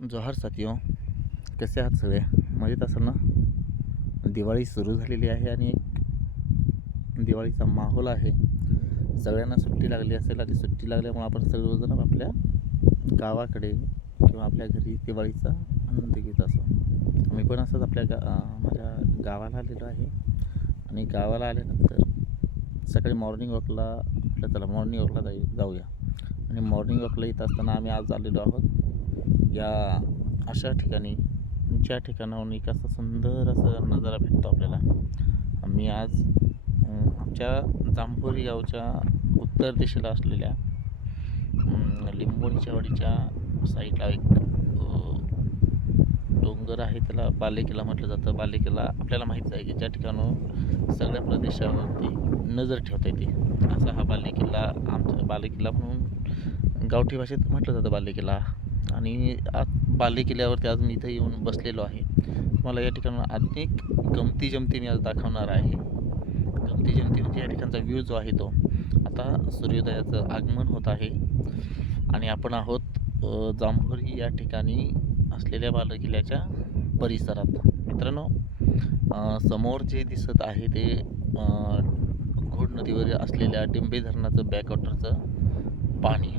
जोहार साथियो कसे आहात सगळे? मजेत असाल ना? दिवाळी सुरू झालेली आहे आणि एक दिवाळीचा माहोल आहे. सगळ्यांना सुट्टी लागली असेल आणि सुट्टी लागल्यामुळे आपण सर्वजण आपल्या गावाकडे किंवा आपल्या घरी दिवाळीचा आनंद घेत असो मी पण असंच आपल्या गा माझ्या गावाला आलेलो आहे. आणि गावाला आल्यानंतर सकाळी मॉर्निंग वॉकला आपल्या चला मॉर्निंग वॉकला जाऊया. आणि मॉर्निंग वॉकला येत असताना आम्ही आज आलेलो आहोत या अशा ठिकाणी ज्या ठिकाणाहून एक असा सुंदर असा नजारा भेटतो आपल्याला. मी आज आमच्या जांभोरी गावच्या उत्तर दिशेला असलेल्या लिंबोणीच्या वाडीच्या साईडला एक डोंगर आहे. त्याला बालेकिल्ला म्हटलं जातं. बालेकिल्ला आपल्याला माहीत आहे की ज्या ठिकाणून सगळ्या प्रदेशावरती नजर ठेवता येते असा हा बालेकिल्ला आमचा बालेकिल्ला म्हणून गावठी भाषेत म्हटलं जातं बालेकिल्ला. आणि आज बालेकिल्ल्यावरती आज मी इथं येऊन बसलेलो आहे. मला या ठिकाणून अनेक गमती जमती मी आज दाखवणार आहे. गमती जमती म्हणजे या ठिकाणचा व्ह्यू जो आहे तो आता सूर्योदयाचं आगमन होत आहे. आणि आपण आहोत जांभोरी या ठिकाणी असलेल्या बालेकिल्ल्याच्या परिसरात. मित्रांनो समोर जे दिसत आहे ते घोड नदीवर असलेल्या डिंबे धरणाचं बॅकवॉटरचं पाणी.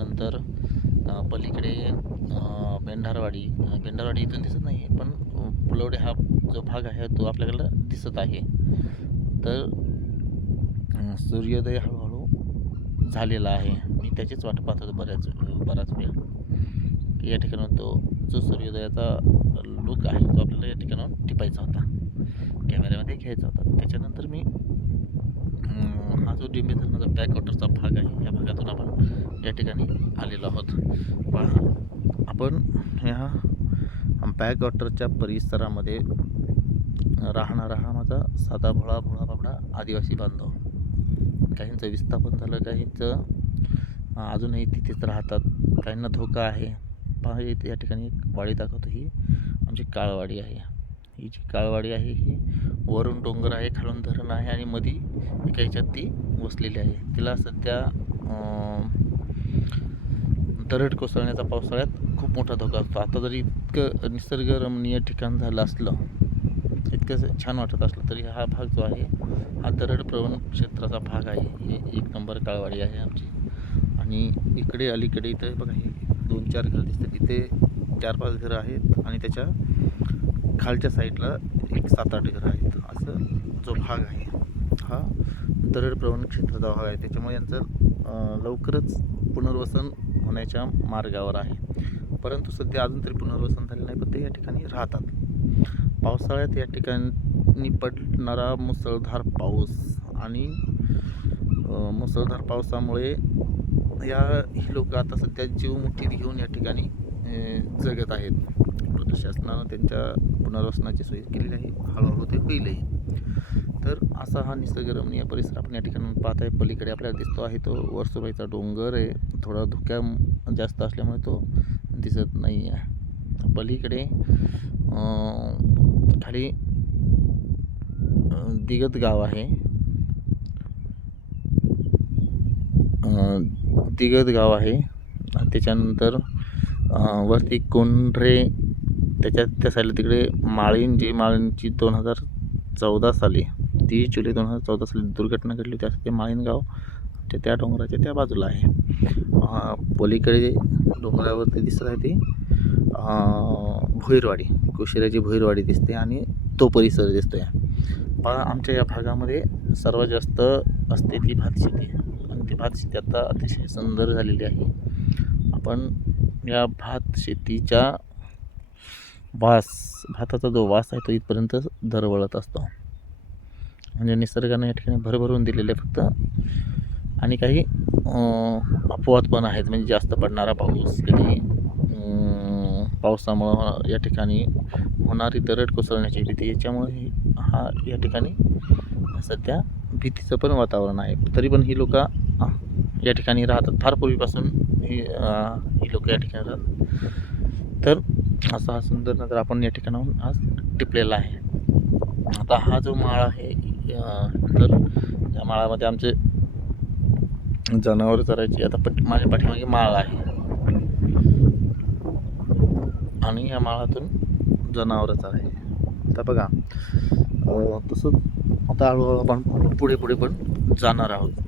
त्याच्यानंतर पलीकडे भेंढारवाडी बेंढारवाडी. इथून दिसत नाही आहे पण पुलवडे हा जो भाग आहे तो आपल्याकडं दिसत आहे. तर सूर्योदय हळूहळू झालेला आहे. मी त्याचीच वाट पाहत होतो बऱ्याच बराच वेळ. या ठिकाणाहून तो जो सूर्योदयाचा लुक आहे तो आपल्याला या ठिकाणाहून टिपायचा होता. कॅमेऱ्यामध्ये घ्यायचा होता. त्याच्यानंतर मी जो डिंबे धरणाचा बॅकवॉटरचा भाग आहे या भागातून आपण या ठिकाणी आलेलो आहोत. पहा आपण ह्या बॅकवॉटरच्या परिसरामध्ये राहणारा हा माझा साधा भोळा भोळा बाबडा आदिवासी बांधव. काहींचं विस्थापन झालं काहींचं अजूनही तिथेच राहतात. काहींना धोका आहे. पहा या ठिकाणी एक वाडी दाखवतो ही. आमची काळवाडी आहे. ही जी काळवाडी आहे ही वरून डोंगर आहे खालून धरण आहे आणि मधी एका ह्याच्यात ती वसलेली आहे. तिला सध्या दरड कोसळण्याचा पावसाळ्यात खूप मोठा धोका असतो. आता जरी इतकं निसर्गरमणीय ठिकाण झालं असलं इतकं छान वाटत असलं तरी हा भाग जो आहे हा दरड प्रवण क्षेत्राचा भाग आहे. हे एक नंबर काळवाडी आहे आमची. आणि इकडे अलीकडे इथं बघा हे दोन चार घरं दिसतात. इथे चार पाच घरं आहेत आणि त्याच्या खालच्या साईडला एक सात आठ घरं आहेत. असं जो भाग आहे हा दरडप्रवण क्षेत्राचा भाग आहे त्याच्यामुळे यांचं लवकरच पुनर्वसन होण्याच्या मार्गावर आहे. परंतु सध्या अजून तरी पुनर्वसन झाले नाही पण ते या ठिकाणी राहतात. पावसाळ्यात या ठिकाणी पडणारा मुसळधार पाऊस आणि मुसळधार पावसामुळे या ही लोक आता सध्या जीव मुठीत घेऊन या ठिकाणी जगत आहेत. प्रशासनानं त्यांच्या पुनर्वसनाची सोय केलेली आहे. हळूहळू ते होईलही. तर असा हा निसर्गरमणीय परिसर आपण या ठिकाणी पाहत आहे पलीकडे आपल्याला दिसतो आहे तो वर्सोबाईचा डोंगर आहे. थोडा धुक्या जास्त असल्यामुळे तो दिसत नाही आहे. पलीकडे खाली दिगत गाव आहे. दिगत गाव आहे. आणि त्याच्यानंतर वरती कोंढरे त्याच्यात त्या साईडला तिकडे माळीन जी माळींची दोन हजार चौदा साली तीस जुलै दोन हजार चौदा साली दुर्घटना घडली त्यासाठी ते माळीन गाव ते त्या डोंगराच्या त्या बाजूला आहे. पलीकडे डोंगरावरती दिसत आहे ते भुईरवाडी कुशिराची भुईरवाडी दिसते आणि तो परिसर दिसतो आहे पण आमच्या या भागामध्ये सर्वात जास्त असते ती भातशेती आणि ती भात शेती आता अतिशय सुंदर झालेली आहे. आपण या भात शेतीच्या वास भाताचा जो वास आहे तो इथपर्यंत दरवळत असतो. म्हणजे निसर्गाने या ठिकाणी भरभरून दिलेले फक्त आणि काही अपवाद पण आहेत. म्हणजे जास्त पडणारा पाऊस कधी पावसामुळं या ठिकाणी होणारी दरड कोसळण्याची भीती याच्यामुळे हा या ठिकाणी सध्या भीतीचं पण वातावरण आहे. तरी पण ही लोक या ठिकाणी राहतात. फार पूर्वीपासून ही ही लोक या ठिकाणी राहतात. तर असा हा सुंदर नजर आपण या ठिकाणाहून आज टिपलेला आहे. आता हा जो माळ आहे तर या माळामध्ये आमचे जनावर चरायची आता पट माझ्या पाठीमागे माळ आहे. आणि या माळातून जनावर चराय आता बघा तसंच आता हळूहळू आपण पुढे पुढे पण जाणार आहोत.